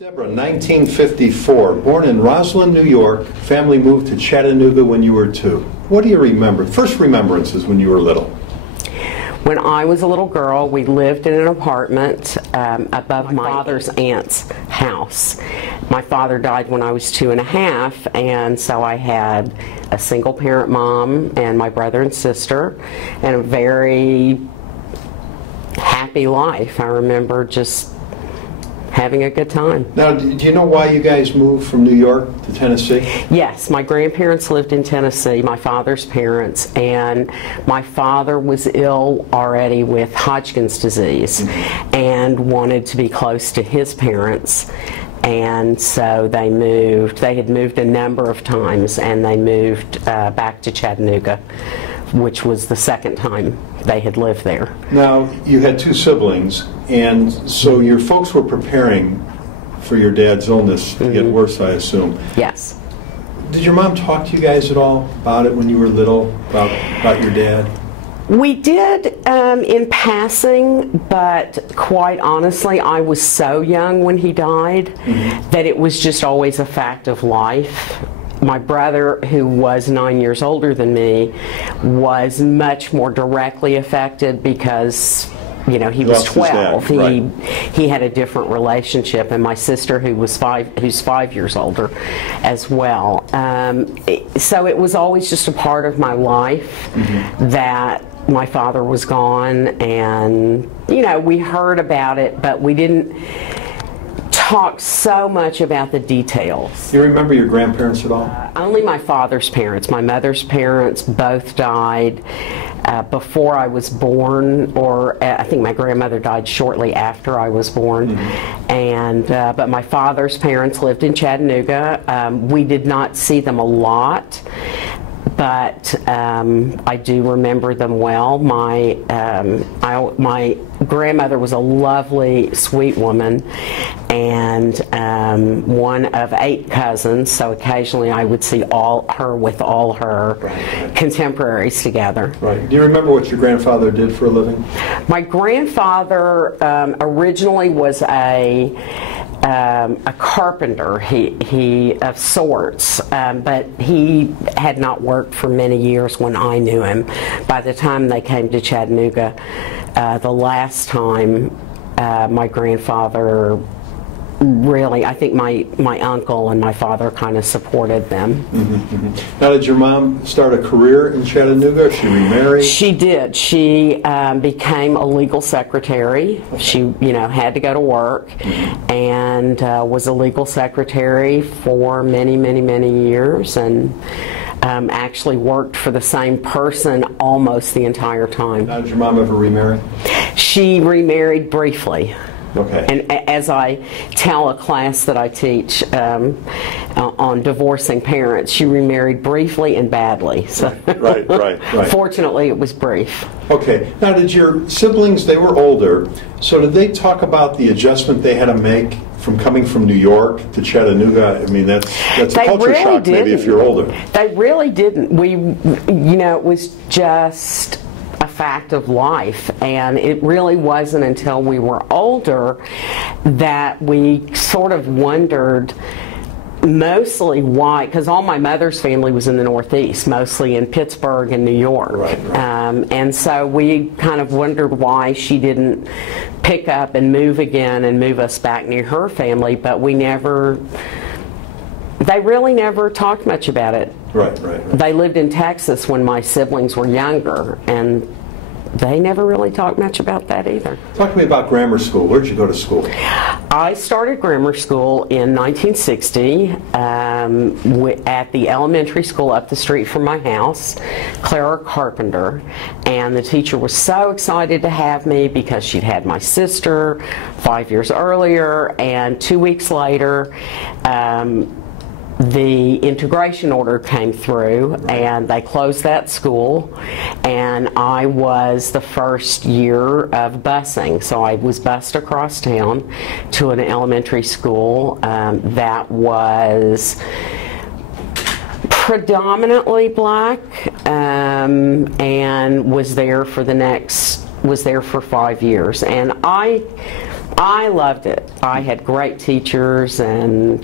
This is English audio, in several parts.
Debra, 1954, born in Roslyn, New York, family moved to Chattanooga when you were 2. What do you remember? First remembrances when you were little. When I was a little girl, we lived in an apartment above my father's aunt's house. My father died when I was 2 and a half, and so I had a single parent mom and my brother and sister, and a very happy life. I remember just having a good time. Now, do you know why you guys moved from New York to Tennessee? Yes, my grandparents lived in Tennessee, my father's parents, and my father was ill already with Hodgkin's disease and wanted to be close to his parents, and so they moved. They had moved a number of times, and they moved back to Chattanooga, which was the second time they had lived there. Now, you had 2 siblings, and so your folks were preparing for your dad's illness to get worse, I assume. Yes. Did your mom talk to you guys at all about it when you were little, about your dad? We did in passing, but quite honestly, I was so young when he died that it was just always a fact of life. My brother, who was 9 years older than me, was much more directly affected because, you know, he was 12. He had a different relationship, and my sister, who's 5 years older, as well. So it was always just a part of my life that my father was gone, and you know, we heard about it, but we didn't talk so much about the details. Do you remember your grandparents at all? Only my father's parents. My mother's parents both died before I was born, or I think my grandmother died shortly after I was born. And but my father's parents lived in Chattanooga. We did not see them a lot, but I do remember them well. My grandmother was a lovely, sweet woman, and one of 8 cousins, so occasionally I would see her with all her contemporaries together. Right. Do you remember what your grandfather did for a living? My grandfather originally was a carpenter, he of sorts, but he had not worked for many years when I knew him. By the time they came to Chattanooga, the last time, my grandfather really, I think my uncle and my father kind of supported them. Now, did your mom start a career in Chattanooga? She remarried? She did. She became a legal secretary. She, you know, had to go to work, and was a legal secretary for many, many, many years, and actually worked for the same person almost the entire time. Now, did your mom ever remarry? She remarried briefly. Okay. And as I tell a class that I teach on divorcing parents, she remarried briefly and badly. So right. Fortunately, it was brief. Okay. Now, did your siblings, they were older, so did they talk about the adjustment they had to make from coming from New York to Chattanooga? I mean, that's a culture shock maybe if you're older. They really didn't. You know, it was just a fact of life, and it really wasn't until we were older that we sort of wondered mostly why, because all my mother's family was in the Northeast, mostly in Pittsburgh and New York. And so we kind of wondered why she didn't pick up and move again and move us back near her family, but they really never talked much about it. Right. They lived in Texas when my siblings were younger, and they never really talked much about that either. Talk to me about grammar school. Where did you go to school? I started grammar school in 1960 at the elementary school up the street from my house, Clara Carpenter, and the teacher was so excited to have me because she'd had my sister 5 years earlier, and 2 weeks later the integration order came through, and they closed that school, and I was the first year of busing. So I was bused across town to an elementary school that was predominantly black, and was there for 5 years. And I I loved it. I had great teachers and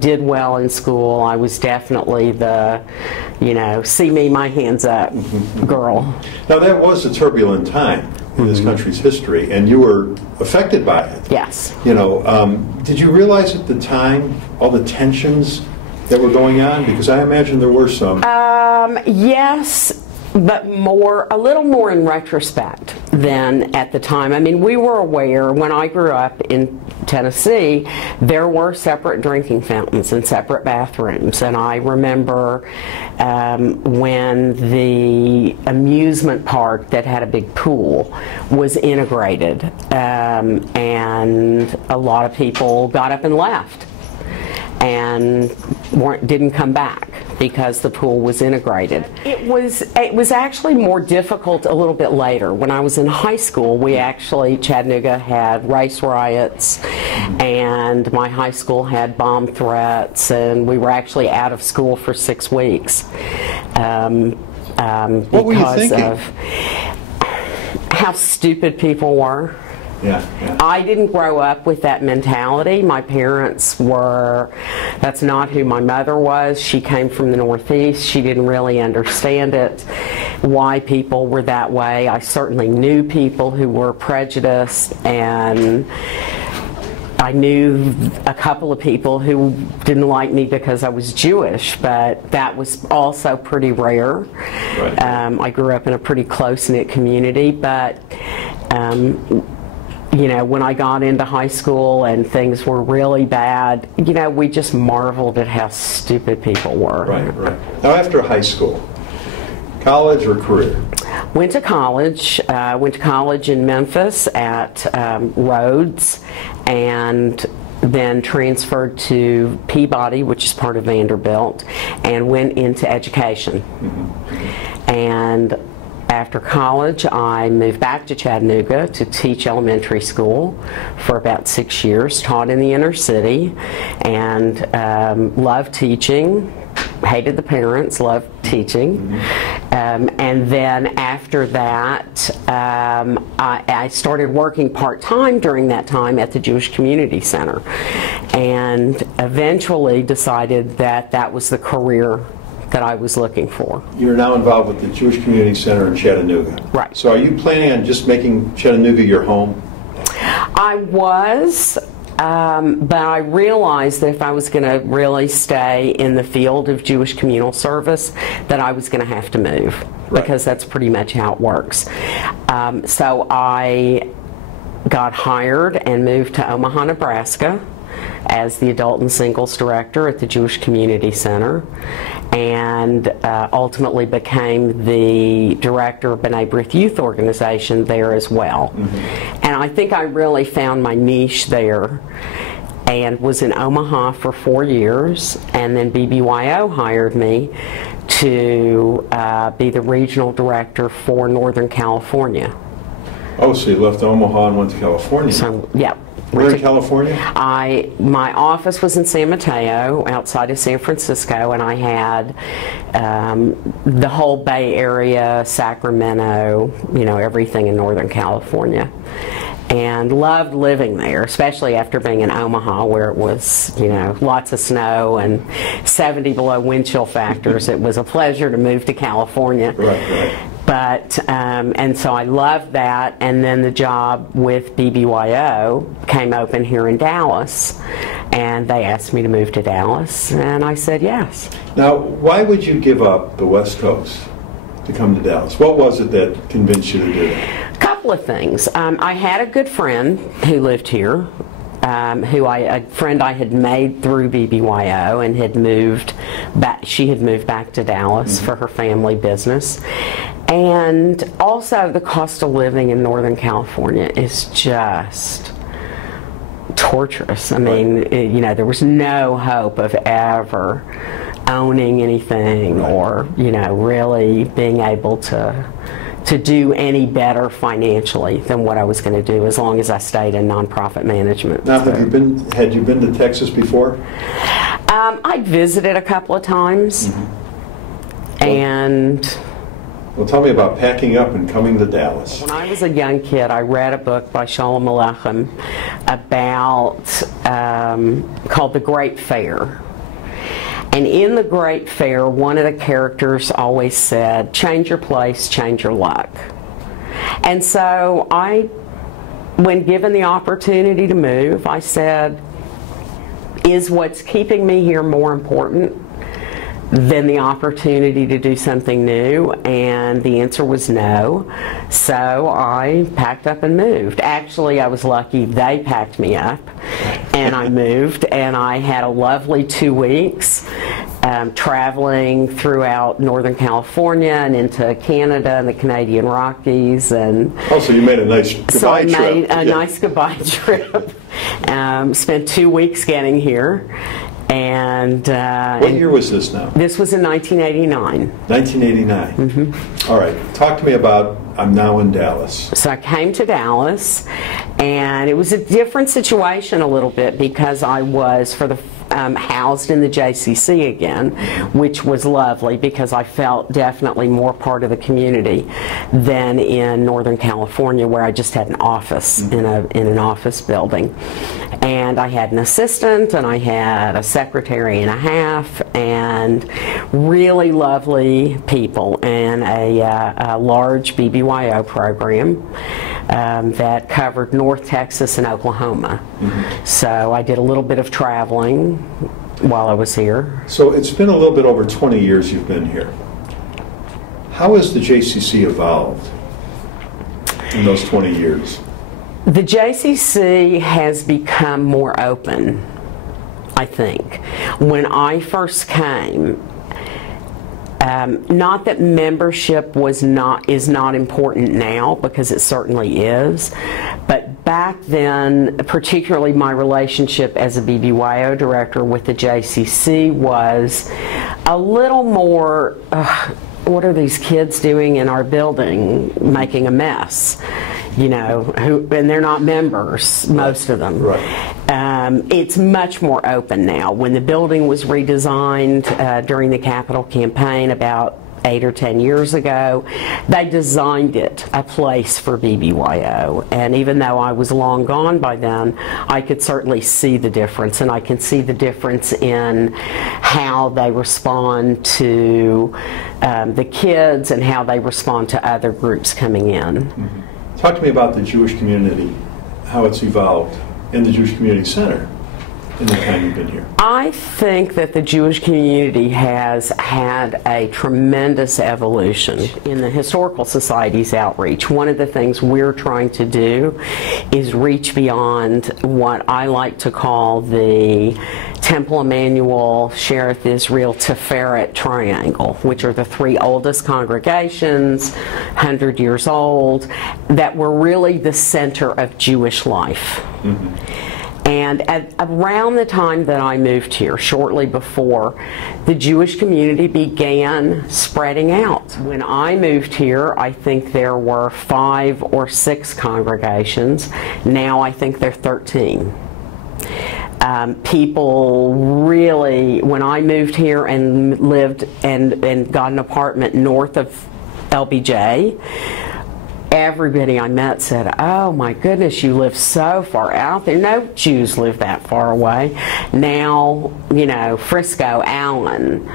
did well in school. I was definitely the, see me, my hands up girl. Now that was a turbulent time in this country's history, and you were affected by it. Yes. Did you realize at the time all the tensions that were going on? Because I imagine there were some. Yes. But a little more in retrospect than at the time. I mean, we were aware, when I grew up in Tennessee, there were separate drinking fountains and separate bathrooms. And I remember when the amusement park that had a big pool was integrated, and a lot of people got up and left and didn't come back because the pool was integrated. It was actually more difficult a little bit later. When I was in high school, Chattanooga had race riots, and my high school had bomb threats, and we were actually out of school for 6 weeks what were you because thinking? of how stupid people were. Yeah. I didn't grow up with that mentality. My parents that's not who my mother was. She came from the Northeast. She didn't really understand it, why people were that way. I certainly knew people who were prejudiced, and I knew a couple of people who didn't like me because I was Jewish, but that was also pretty rare. Right. I grew up in a pretty close-knit community, but when I got into high school and things were really bad, we just marveled at how stupid people were. Right. Now, after high school, college or career? Went to college in Memphis at Rhodes, and then transferred to Peabody, which is part of Vanderbilt, and went into education. And after college, I moved back to Chattanooga to teach elementary school for about 6 years, taught in the inner city, and loved teaching, hated the parents, loved teaching. And then after that, I started working part-time during that time at the Jewish Community Center, and eventually decided that that was the career that I was looking for. You're now involved with the Jewish Community Center in Chattanooga. Right. So are you planning on just making Chattanooga your home? I was, but I realized that if I was going to really stay in the field of Jewish communal service, that I was going to have to move, because that's pretty much how it works. So I got hired and moved to Omaha, Nebraska as the Adult and Singles Director at the Jewish Community Center, and ultimately became the Director of B'nai Brith Youth Organization there as well. And I think I really found my niche there, and was in Omaha for 4 years, and then BBYO hired me to be the Regional Director for Northern California. Oh, so you left Omaha and went to California. So, yeah. Where in California? My office was in San Mateo, outside of San Francisco, and I had the whole Bay Area, Sacramento, everything in Northern California. And loved living there, especially after being in Omaha, where it was, lots of snow and 70 below wind chill factors. It was a pleasure to move to California. Right. But, and so I loved that, and then the job with BBYO came open here in Dallas, and they asked me to move to Dallas, and I said yes. Now, why would you give up the West Coast to come to Dallas? What was it that convinced you to do that? A couple of things. I had a good friend who lived here, a friend I had made through BBYO, and had moved back. She had moved back to Dallas for her family business. And also, the cost of living in Northern California is just torturous. I mean, there was no hope of ever owning anything, or, really being able to do any better financially than what I was going to do, as long as I stayed in nonprofit management. Now, had you been to Texas before? I'd visited a couple of times, and... Well, tell me about packing up and coming to Dallas. When I was a young kid, I read a book by Shalom Aleichem about called The Great Fair. And in The Great Fair, one of the characters always said, change your place, change your luck. And so when given the opportunity to move, I said, is what's keeping me here more important than the opportunity to do something new? And the answer was no. So I packed up and moved. Actually, I was lucky they packed me up and I moved, and I had a lovely 2 weeks traveling throughout Northern California and into Canada and the Canadian Rockies. And so you made a nice goodbye trip. So I made a nice goodbye trip. Spent 2 weeks getting here. And what year was this now? This was in 1989. 1989. Mm-hmm. All right. Talk to me about, I'm now in Dallas. So I came to Dallas, and it was a different situation a little bit because I was housed in the JCC again, which was lovely because I felt definitely more part of the community than in Northern California, where I just had an office in an office building. And I had an assistant, and I had a secretary and a half, and really lovely people, and a large BBYO program that covered North Texas and Oklahoma. Mm-hmm. So I did a little bit of traveling while I was here. So it's been a little bit over 20 years you've been here. How has the JCC evolved in those 20 years? The JCC has become more open, I think. When I first came, not that membership is not important now, because it certainly is, but back then, particularly my relationship as a BBYO director with the JCC was a little more, what are these kids doing in our building, making a mess? You know, and they're not members, most of them. Right. It's much more open now. When the building was redesigned during the Capitol campaign about 8 or 10 years ago, they designed it a place for BBYO. And even though I was long gone by then, I could certainly see the difference, and I can see the difference in how they respond to the kids and how they respond to other groups coming in. Mm-hmm. Talk to me about the Jewish community, how it's evolved in the Jewish Community Center in the time you've been here. I think that the Jewish community has had a tremendous evolution in the Historical Society's outreach. One of the things we're trying to do is reach beyond what I like to call the Temple Emmanuel, Shereth Israel, Tiferet triangle, which are the 3 oldest congregations, 100 years old, that were really the center of Jewish life. Mm-hmm. And around the time that I moved here, shortly before, the Jewish community began spreading out. When I moved here, I think there were 5 or 6 congregations. Now I think there are 13. People really, when I moved here and lived and got an apartment north of LBJ, everybody I met said, oh my goodness, you live so far out there. No Jews live that far away. Now, you know, Frisco, Allen,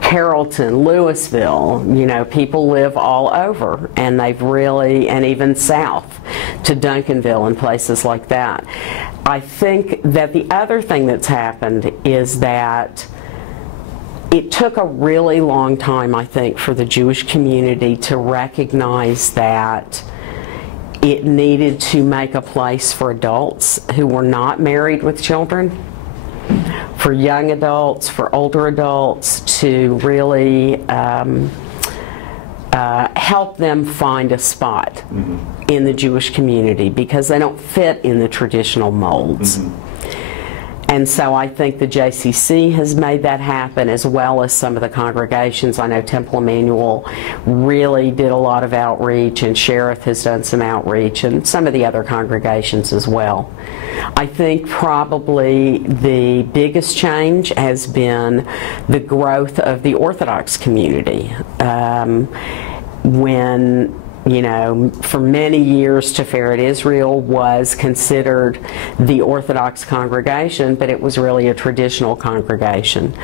Carrollton, Louisville, you know, people live all over, and they've really, and even south to Duncanville and places like that. I think that the other thing that's happened is that it took a really long time, I think, for the Jewish community to recognize that it needed to make a place for adults who were not married with children, for young adults, for older adults, to really help them find a spot in the Jewish community, because they don't fit in the traditional molds. And so I think the JCC has made that happen, as well as some of the congregations. I know Temple Emmanuel really did a lot of outreach, and Shereth has done some outreach, and some of the other congregations as well. I think probably the biggest change has been the growth of the Orthodox community. When you know, for many years Tiferet Israel was considered the Orthodox congregation, but it was really a traditional congregation.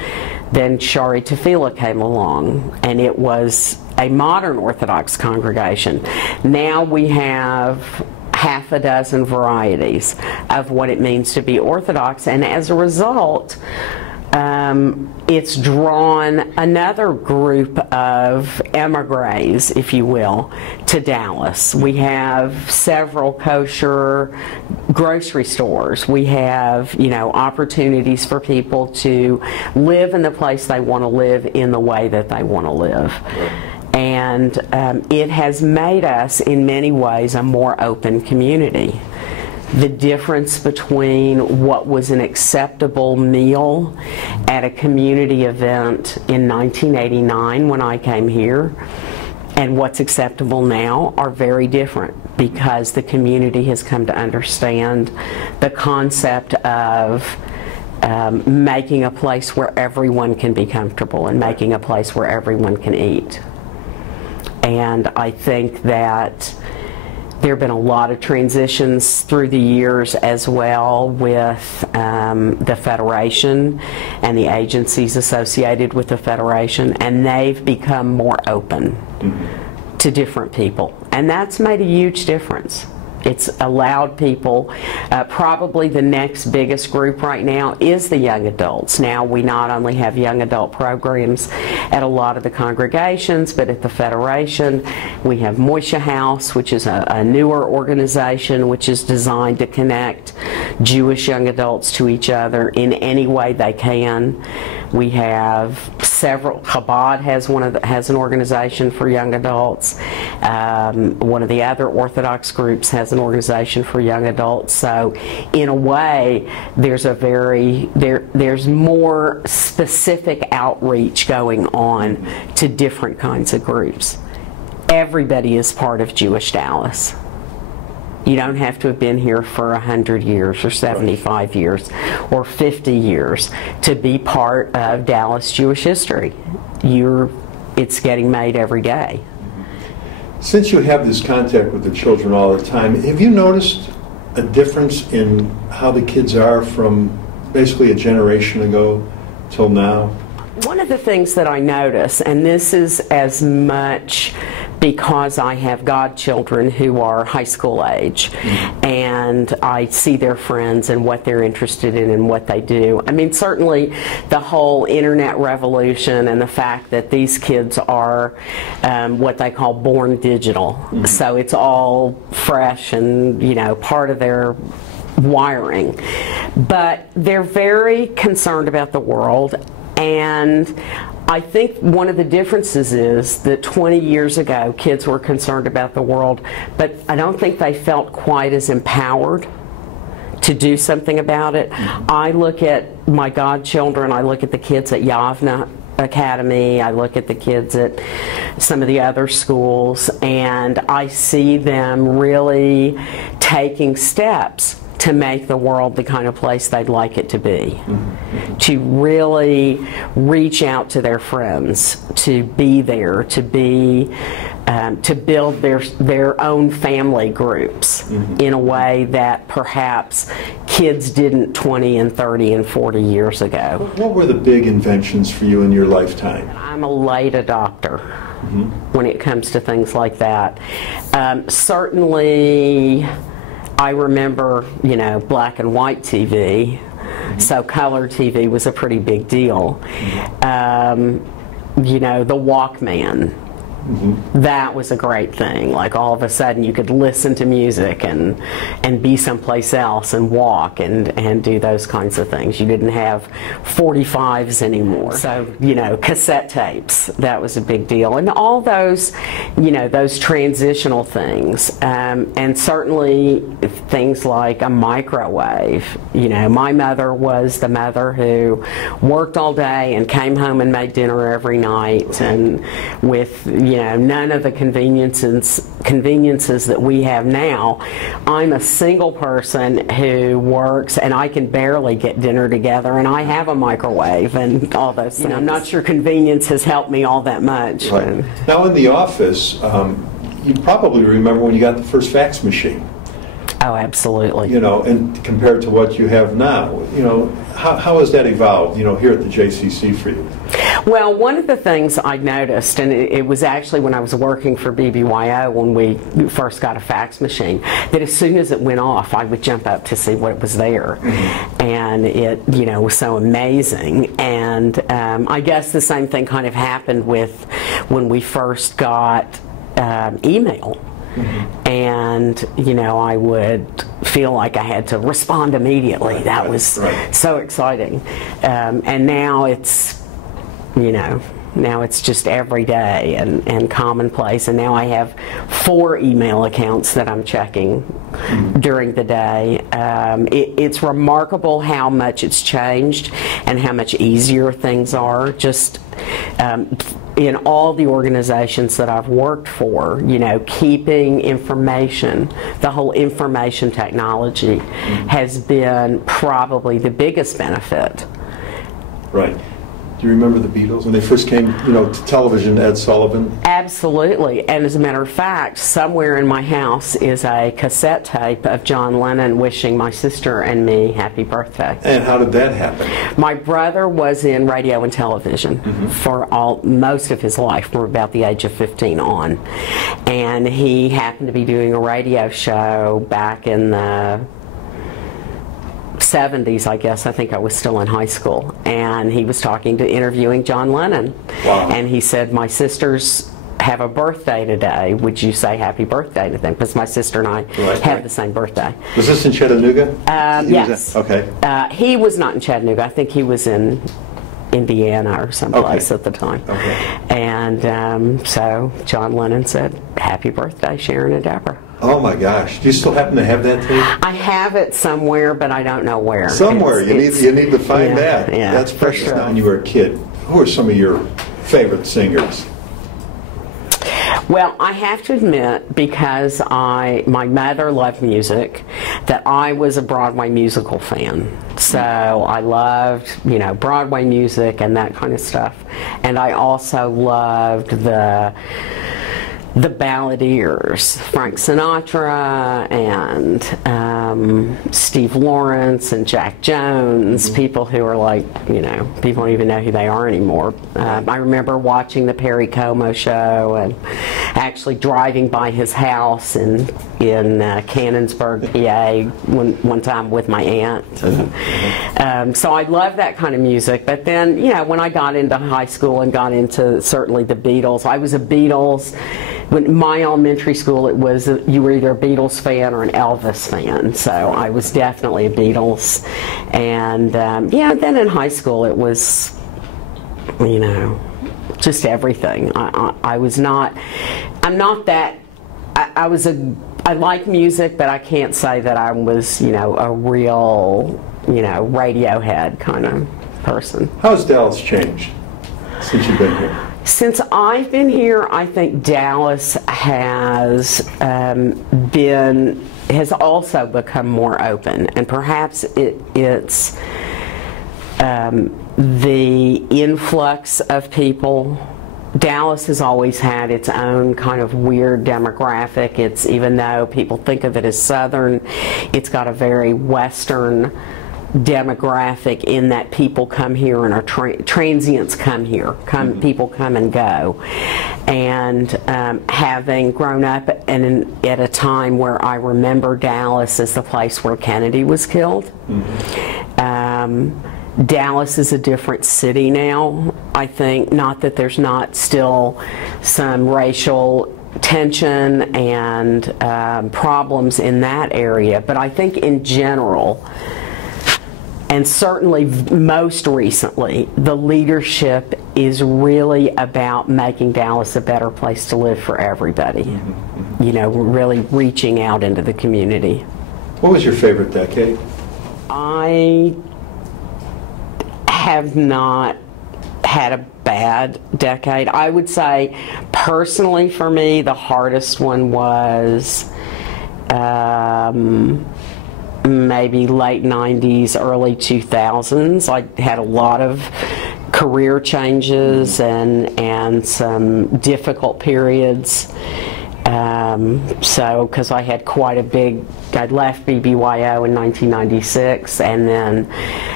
Then Shari Tefillah came along, and it was a modern Orthodox congregation. Now we have half a dozen varieties of what it means to be Orthodox, and as a result, it's drawn another group of emigres, if you will, to Dallas. We have several kosher grocery stores. We have, you know, opportunities for people to live in the place they want to live in the way that they want to live. And it has made us, in many ways, a more open community. The difference between what was an acceptable meal at a community event in 1989 when I came here and what's acceptable now are very different, because the community has come to understand the concept of making a place where everyone can be comfortable and making a place where everyone can eat. And I think that there have been a lot of transitions through the years as well with the Federation and the agencies associated with the Federation, and they've become more open to different people. And that's made a huge difference. It's allowed people, probably the next biggest group right now is the young adults. Now we not only have young adult programs at a lot of the congregations, but at the Federation we have Moishe House, which is a newer organization which is designed to connect Jewish young adults to each other in any way they can. We have several. Chabad has an organization for young adults. One of the other Orthodox groups has an organization for young adults. So, in a way, there's more specific outreach going on to different kinds of groups. Everybody is part of Jewish Dallas. You don't have to have been here for 100 years or 75 years or 50 years to be part of Dallas Jewish history. It's getting made every day. Since you have this contact with the children all the time, have you noticed a difference in how the kids are from basically a generation ago till now? One of the things that I notice, and this is as much because I have godchildren who are high school age, and I see their friends and what they're interested in and what they do. I mean, certainly the whole internet revolution and the fact that these kids are what they call born digital. So it's all fresh and, you know, part of their wiring. But they're very concerned about the world. And I think one of the differences is that 20 years ago kids were concerned about the world, but I don't think they felt quite as empowered to do something about it. I look at my godchildren, I look at the kids at Yavna Academy, I look at the kids at some of the other schools, and I see them really taking steps to make the world the kind of place they'd like it to be. To really reach out to their friends, to be there, to be, to build their own family groups in a way that perhaps kids didn't 20 and 30 and 40 years ago. What were the big inventions for you in your lifetime? I'm a late adopter when it comes to things like that. Certainly, I remember, you know, black and white TV, so color TV was a pretty big deal. You know, the Walkman, that was a great thing. Like, all of a sudden you could listen to music and be someplace else and walk and do those kinds of things. You didn't have 45s anymore. So, you know, cassette tapes, that was a big deal. And all those, you know, those transitional things. And certainly things like a microwave. You know, my mother was the mother who worked all day and came home and made dinner every night, and with, you know, none of the conveniences that we have now. I'm a single person who works, and I can barely get dinner together, and I have a microwave and all those things. You know, I'm not sure convenience has helped me all that much. Right. Now in the office, you probably remember when you got the first fax machine. Oh, absolutely. You know, and compared to what you have now, you know, how has that evolved, you know, here at the JCC for you? Well, one of the things I noticed, and it was actually when I was working for BBYO when we first got a fax machine, that as soon as it went off, I would jump up to see what was there. Mm-hmm. And it, you know, was so amazing. And I guess the same thing kind of happened with when we first got email. Mm-hmm. And, you know, I would feel like I had to respond immediately. Right, that was so exciting. And now it's, you know, now it's just every day and commonplace. And now I have 4 email accounts that I'm checking during the day. It's remarkable how much it's changed and how much easier things are. Just in all the organizations that I've worked for, you know, keeping information, the whole information technology has been probably the biggest benefit. Right. Do you remember the Beatles when they first came, you know, to television, Ed Sullivan? Absolutely. And as a matter of fact, somewhere in my house is a cassette tape of John Lennon wishing my sister and me happy birthday. And how did that happen? My brother was in radio and television for most of his life, from about the age of 15 on. And he happened to be doing a radio show back in the 70s, I guess. I think I was still in high school, and he was interviewing John Lennon. Wow. And he said, my sisters have a birthday today, would you say happy birthday to them? Because my sister and I have the same birthday. Was this in Chattanooga? Yes. Okay. He was not in Chattanooga. I think he was in Indiana or someplace at the time. Okay. And so John Lennon said, happy birthday, Sharon and Debra. Oh my gosh! Do you still happen to have that tape? I have it somewhere, but I don't know where. Somewhere. You need to find that. Yeah, that's precious. Sure. Now, when you were a kid, who are some of your favorite singers? Well, I have to admit, because my mother loved music, that I was a Broadway musical fan. So I loved, you know, Broadway music and that kind of stuff. And I also loved the balladeers, Frank Sinatra and Steve Lawrence and Jack Jones, people who are like, you know, people don't even know who they are anymore. I remember watching the Perry Como show and actually driving by his house in Cannonsburg, PA, one time with my aunt. So I love that kind of music. But then, you know, when I got into high school and got into certainly the Beatles, I was a Beatles. When my elementary school, it was you were either a Beatles fan or an Elvis fan. So I was definitely a Beatles. And yeah, then in high school it was, you know, just everything. I was not. I'm not that. I like music, but I can't say that I was, you know, a real, you know, Radiohead kind of person. How's Dallas changed since you've been here? Since I've been here, I think Dallas has also become more open, and perhaps it's the influx of people. Dallas has always had its own kind of weird demographic. It's, even though people think of it as Southern, it's got a very Western demographic in that people come here and are transients come here. People come and go. And having grown up at a time where I remember Dallas as the place where Kennedy was killed, Dallas is a different city now, I think. Not that there's not still some racial tension and problems in that area, but I think in general, and certainly most recently, the leadership is really about making Dallas a better place to live for everybody. You know, really reaching out into the community. What was your favorite decade? I have not had a bad decade. I would say, personally for me, the hardest one was maybe late 90s, early 2000s. I had a lot of career changes and some difficult periods. So, because I had quite a big, I'd left BBYO in 1996 and then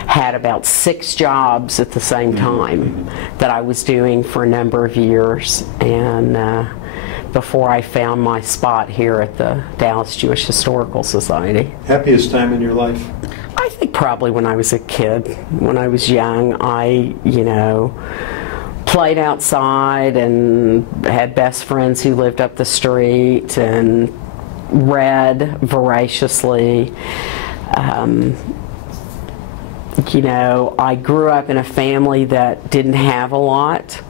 had about 6 jobs at the same time that I was doing for a number of years, and before I found my spot here at the Dallas Jewish Historical Society. Happiest time in your life? I think probably when I was a kid. When I was young, I, played outside and had best friends who lived up the street and read voraciously. I grew up in a family that didn't have a lot,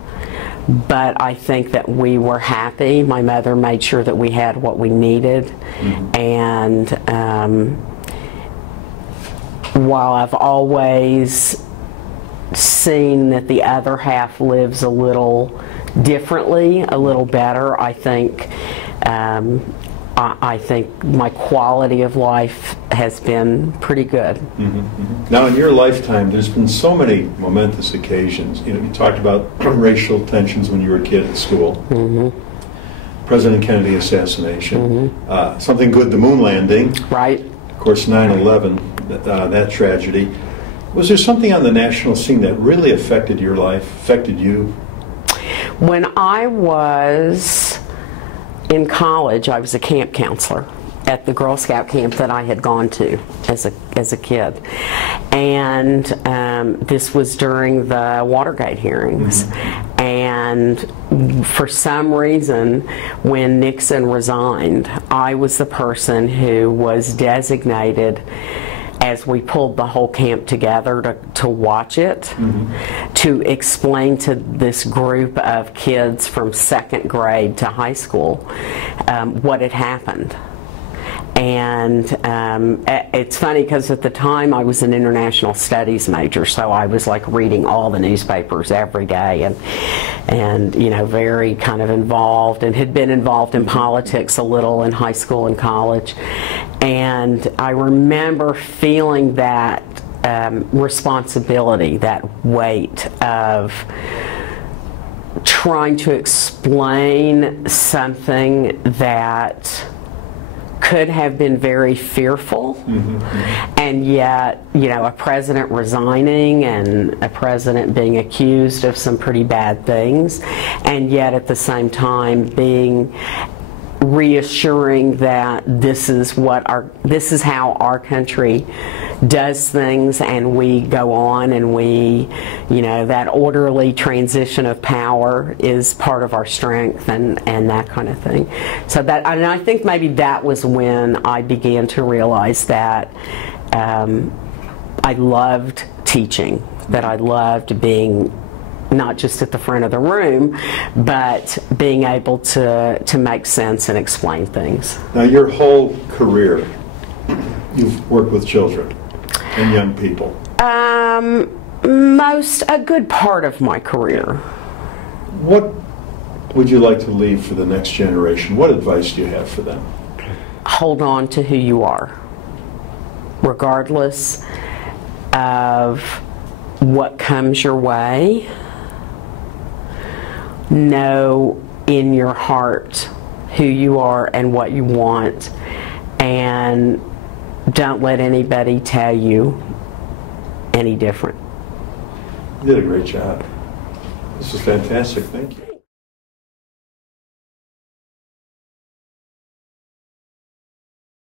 but I think that we were happy. My mother made sure that we had what we needed, and while I've always seen that the other half lives a little differently, a little better, I think my quality of life has been pretty good. Now, in your lifetime, there's been so many momentous occasions. You talked about racial tensions when you were a kid at school. President Kennedy assassination. Something good, the moon landing. Right. Of course, 9/11, that tragedy. Was there something on the national scene that really affected your life, affected you? When I was in college, I was a camp counselor at the Girl Scout camp that I had gone to as a kid. And this was during the Watergate hearings. And for some reason, when Nixon resigned, I was the person who was designated, as we pulled the whole camp together to watch it, to explain to this group of kids from 2nd grade to high school what had happened. And it's funny because at the time I was an international studies major, so I was like reading all the newspapers every day, and very kind of involved, and had been involved in politics a little in high school and college. And I remember feeling that responsibility, that weight of trying to explain something that could have been very fearful, and yet, a president resigning and a president being accused of some pretty bad things, and yet at the same time being reassuring that this is how our country does things, and we go on, and we, that orderly transition of power is part of our strength, and that kind of thing. So and I think maybe that was when I began to realize that I loved teaching, that I loved being not just at the front of the room, but being able to make sense and explain things. Now, your whole career, you've worked with children and young people. A good part of my career. What would you like to leave for the next generation? What advice do you have for them? Hold on to who you are, regardless of what comes your way. Know in your heart who you are and what you want, and don't let anybody tell you any different. You did a great job. This is fantastic. Thank you.